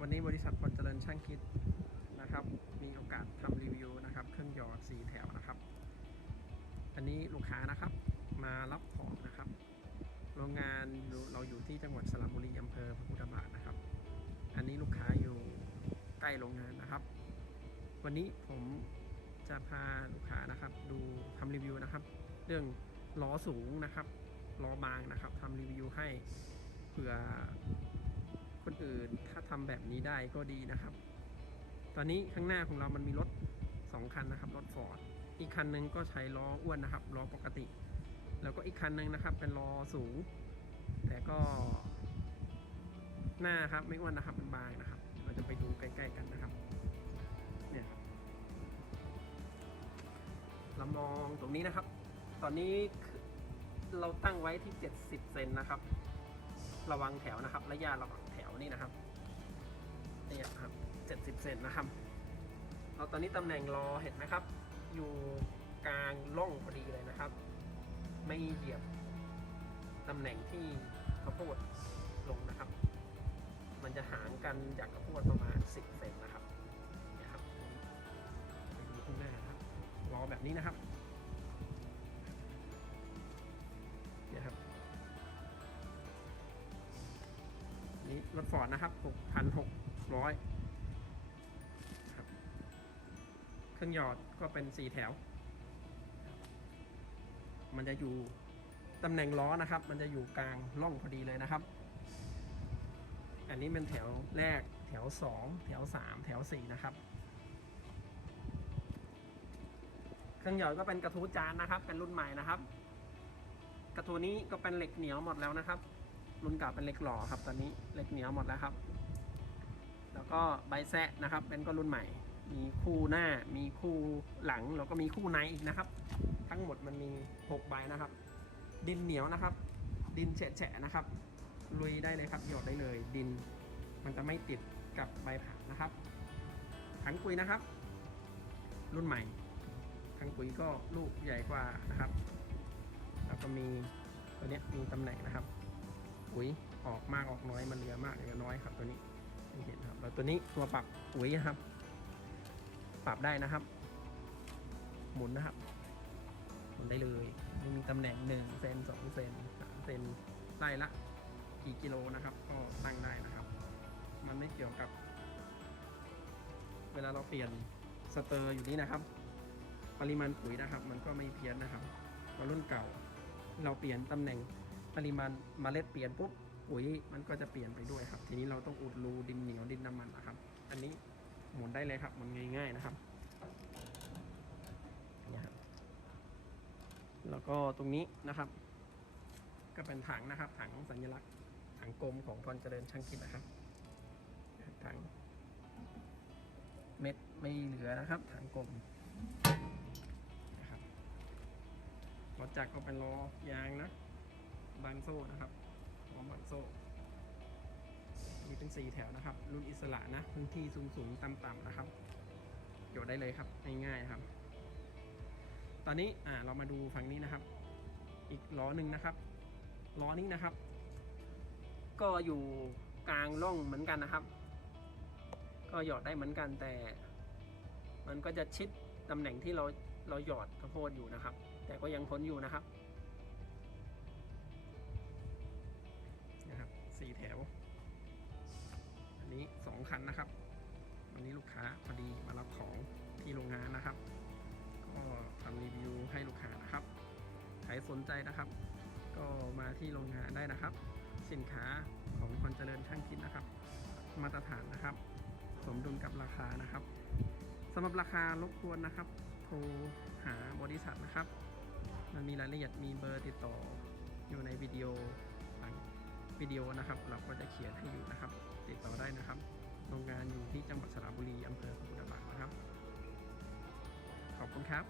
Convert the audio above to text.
วันนี้บริษัทพลเจริญช่างคิดนะครับ มีโอกาสทำรีวิวนะครับ เครื่องหยอดสีแถวนะครับ อันนี้ลูกค้านะครับมารับของนะครับ โรงงานเราอยู่ที่จังหวัดสระบุรีอำเภอพระพุทธบาทนะครับ อันนี้ลูกค้าอยู่ใกล้โรงงานนะครับ วันนี้ผมจะพาลูกค้านะครับ ดูทำรีวิวนะครับ เรื่องล้อสูงนะครับล้อบางนะครับทำรีวิวให้ ผื่อคนอื่นถ้าทำแบบนี้ได้ก็ดีนะครับ ตอนนี้ข้างหน้าของเรามันมีรถสองคันนะครับ รถฟอร์ดอีกคันนึงก็ใช้ล้ออ้วนนะครับล้อปกติ แล้วก็อีกคันนึงนะครับ เป็นล้อสูง แต่ก็หน้าครับไม่อ้วนนะครับมันบางนะครับ เราจะไปดูใกล้ๆกันนะครับ เนี่ยครับเรามองตรงนี้นะครับ ตอนนี้เราตั้งไว้ที่ 70 เซนนะครับ ระวังแถวนะครับ ระยะระวังแถวนี่นะครับเนี่ยครับ70เซนนะครับเราตอนนี้ตำแหน่งรอเห็นไหมครับ อยู่กลางร่องพอดีเลยนะครับ ไม่เหยียบตำแหน่งที่ข้าวโพดลงนะครับ มันจะห่างกันจากข้าวโพดประมาณ 10เซนนะครับเนี่ยครับไปดูข้างหน้าครับรอแบบนี้นะครับ รถฟอร์ดนะครับ 6,600ครับเครื่องหยอดก็เป็น 4 แถว มันจะอยู่ตำแหน่งล้อนะครับ มันจะอยู่กลางร่องพอดีเลยนะครับ อันนี้เป็นแถวแรกแถว 2 แถว 3 แถว 4 นะครับ เครื่องหยอดก็เป็นกระทู้จานนะครับ เป็นรุ่นใหม่นะครับ กระทู้นี้ก็เป็นเหล็กเหนียวหมดแล้วนะครับ รุ่นเก่าเป็นเหล็กหล่อครับตอนนี้เหล็กเหนียวหมดแล้วครับ แล้วก็ใบแซะนะครับเป็นก็รุ่นใหม่ มีคู่หน้ามีคู่หลังแล้วก็มีคู่ในอีกนะครับ ทั้งหมดมันมี6ใบนะครับ ดินเหนียวนะครับ ดินแฉะนะครับ ลุยได้เลยครับหยอดได้เลย ดินมันจะไม่ติดกับใบผ่านะครับถังปุ๋ยนะครับ รุ่นใหม่ถังปุ๋ยก็ลูกใหญ่กว่านะครับ แล้วก็มีตัวนี้มีตำแหน่งนะครับ ปุ๋ยออกมากออกน้อยมันเหลือมากเหลือน้อยครับตัวนี้ไม่เห็นครับ แล้วตัวนี้ตัวปรับปุ๋ยนะครับ ปรับได้นะครับ หมุนนะครับหมุนได้เลยมันมีตำแหน่งหนึ่งเซนสองเซนสามเซนไล่ละกี่กิโลนะครับ ก็ตั้งได้นะครับ มันไม่เกี่ยวกับ เวลาเราเปลี่ยนสเตอร์อยู่นี่นะครับ ปริมาณปุ๋ยนะครับ มันก็ไม่เพี้ยนนะครับเราะรุ่นเก่า เราเปลี่ยนตำแหน่ง ปริมาณเมล็ดเปลี่ยนปุ๊บปุ๋ยมันก็จะเปลี่ยนไปด้วยครับ ทีนี้เราต้องอุดรูดินเหนียวดินน้ำมันนะครับ อันนี้หมุนได้เลยครับมันง่ายๆนะครับนี่ครับแล้วก็ตรงนี้นะครับ ก็เป็นถังนะครับถังสัญลักษณ์ถังกลมของพรเจริญช่างคิดนะครับถังเม็ดไม่เหลือนะครับถังกลมนะครับรถจักรก็เป็นล้อยางนะางโซ่นะครับล้อบางโซ่มีเป็นสี่แถวนะครับ รุ่นอิสระนะพื้นที่สูงสูงๆต่ำนะครับโยดได้เลยครับง่ายๆครับ ตอนนี้อ่าเรามาดูฝั่งนี้นะครับ อีกล้อหนึ่งนะครับล้อนี้นะครับ ก็อยู่กลางร่องเหมือนกันนะครับ ก็หยอดได้เหมือนกันแต่ มันก็จะชิดตำแหน่งที่เราเราหยอดข้าวโพดอยู่นะครับ แต่ก็ยังพ้นอยู่นะครับ สี่แถว อันนี้สองคันนะครับ วันนี้ลูกค้าพอดีมารับของที่โรงงานนะครับ ก็ทำรีวิวให้ลูกค้านะครับ ใครสนใจนะครับ ก็มาที่โรงงานได้นะครับ สินค้าของคนเจริญช่างคิดนะครับ มาตรฐานนะครับ สมดุลกับราคานะครับสำหรับราคารบกวนนะครับ โทรหาบริษัทนะครับ มันมีรายละเอียดมีเบอร์ติดต่ออยู่ในวิดีโอ วิดีโอนะครับ เราก็จะเขียนให้อยู่นะครับ ติดต่อได้นะครับ โรงงานอยู่ที่จังหวัดสระบุรีอำเภอพุทธบาทนะครับ ขอบคุณครับ